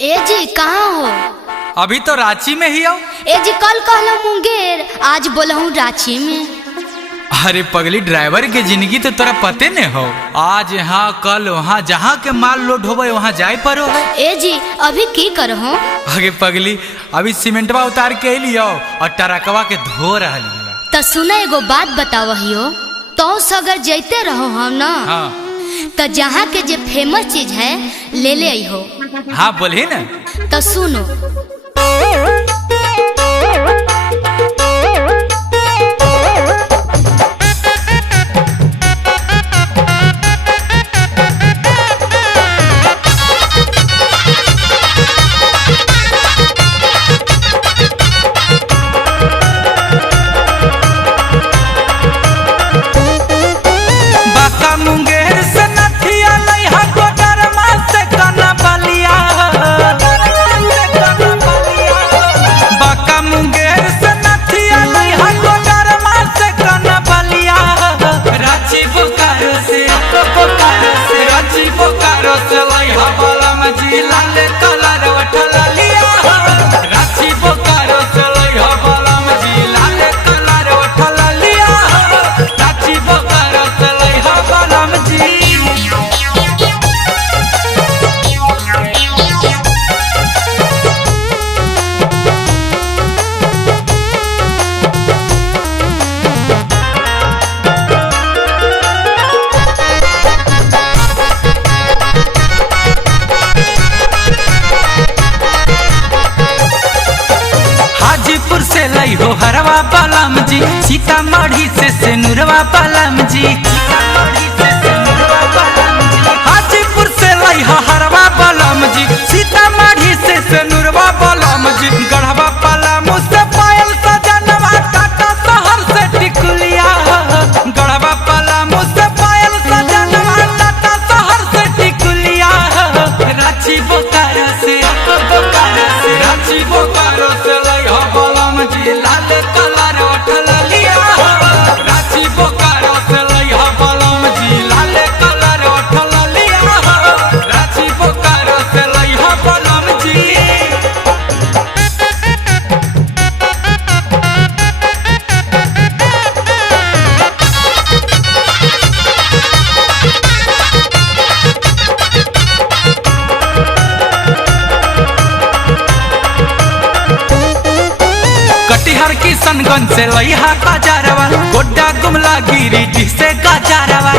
ए जी कहाँ हो? अभी तो रांची में ही आओ। ए जी कल कहलो मुंगेर, आज बोलहूँ रांची में। अरे पगली, ड्राइवर के जिंदगी तो तोरा पते न हो। आज यहाँ कल वहाँ, जहाँ के माल लोड होवे वहाँ जाए पड़ो है। ए जी अभी की करहो? अरे पगली, अभी सीमेंटवा उतार के लियो और टरकवा के धो रही। तो सुना एगो बात बतावहियो, तो अगर जैते रहो हम ना, हाँ तो जहाँ के जे फेमस चीज है ले ले आई हो। हाँ बोले न। तो सुनो, हो हरवा बालाम जी, सीतामढ़ी से नूरवा बालाम जी, हाजीपुर से लई हो हरवा बालाम जी, सीतामढ़ी से नूरवा बालाम जी, गढ़वा बालाम से पायल सजनवा, टाटा शहर से टिकुलिया, गढ़वा बालाम से पायल सजनवा, टाटा शहर से टिकुलिया, रांची बोकारो से रांची बोकारो से लई हो बालाम जी, लाल कलर उठल लिया, रांची बोकारो से लई हो बालाम जी, लाल कलर उठल लिया, रांची बोकारो से लई हो बालाम जी। कटिहार किशनगंज से लइहा गजारवा, गोड्डा गुमला गिरिडीह से गजारवा।